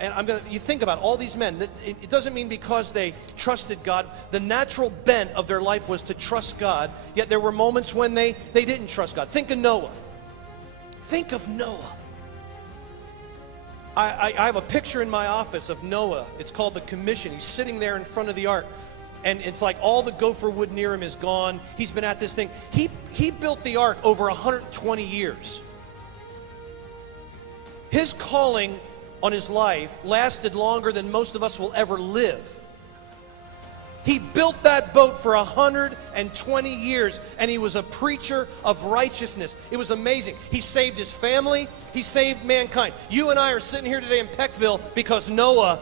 and you think about all these men. It doesn't mean because they trusted God. The natural bent of their life was to trust God, yet there were moments when they didn't trust God. Think of Noah. Think of Noah. I have a picture in my office of Noah. It's called the Commission. He's sitting there in front of the ark, and it's like all the gopher wood near him is gone. He's been at this thing. He built the ark over 120 years. His calling on his life lasted longer than most of us will ever live. He built that boat for 120 years, and he was a preacher of righteousness. It was amazing. He saved his family. He saved mankind. You and I are sitting here today in Peckville because Noah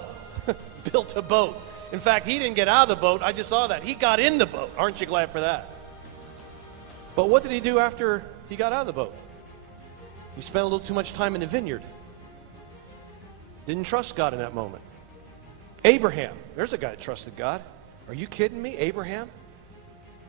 built a boat. In fact, he didn't get out of the boat. I just saw that. He got in the boat. Aren't you glad for that? But what did he do after he got out of the boat? He spent a little too much time in the vineyard. Didn't trust God in that moment. Abraham, there's a guy that trusted God. Are you kidding me? Abraham?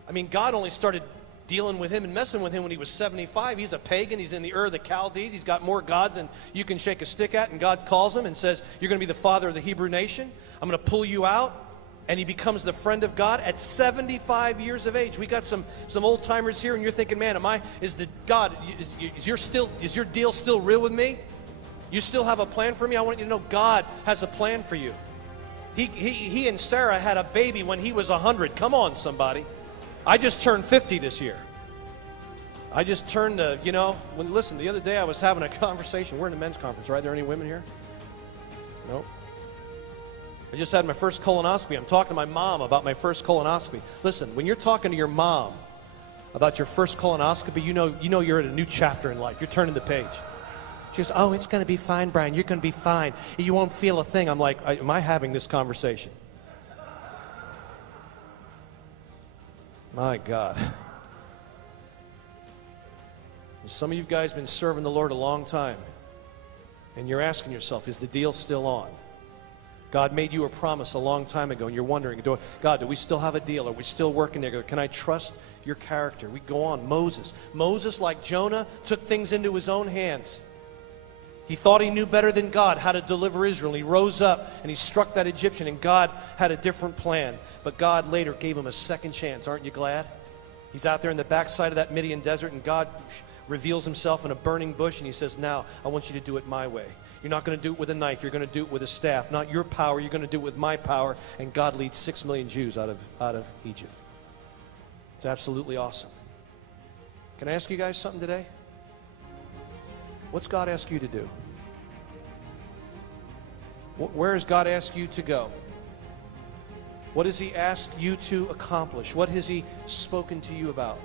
I mean, God only started dealing with him and messing with him when he was 75. He's a pagan. He's in the Ur of the Chaldees. He's got more gods than you can shake a stick at. And God calls him and says, you're going to be the father of the Hebrew nation. I'm going to pull you out. And he becomes the friend of God at 75 years of age. We got some old timers here, and you're thinking, man, is your deal still real with me? You still have a plan for me? I want you to know God has a plan for you. He and Sarah had a baby when he was 100. Come on, somebody. I just turned 50 this year. I just turned, listen, the other day I was having a conversation. We're in a men's conference, right? Are there any women here? No. I just had my first colonoscopy. I'm talking to my mom about my first colonoscopy. Listen, when you're talking to your mom about your first colonoscopy, you know you're at a new chapter in life. You're turning the page. She goes, oh, it's going to be fine, Brian. You're going to be fine. You won't feel a thing. I'm like, am I having this conversation? My God. Some of you guys have been serving the Lord a long time, and you're asking yourself, is the deal still on? God made you a promise a long time ago, and you're wondering, God, do we still have a deal? Are we still working together? Can I trust your character? We go on. Moses, like Jonah, took things into his own hands. He thought he knew better than God how to deliver Israel. He rose up and he struck that Egyptian, and God had a different plan. But God later gave him a second chance. Aren't you glad? He's out there in the backside of that Midian desert, and God reveals himself in a burning bush, and he says, now, I want you to do it my way. You're not going to do it with a knife. You're going to do it with a staff. Not your power. You're going to do it with my power. And God leads 6 million Jews out of Egypt. It's absolutely awesome. Can I ask you guys something today? What's God ask you to do? Where has God asked you to go? What has He asked you to accomplish? What has He spoken to you about?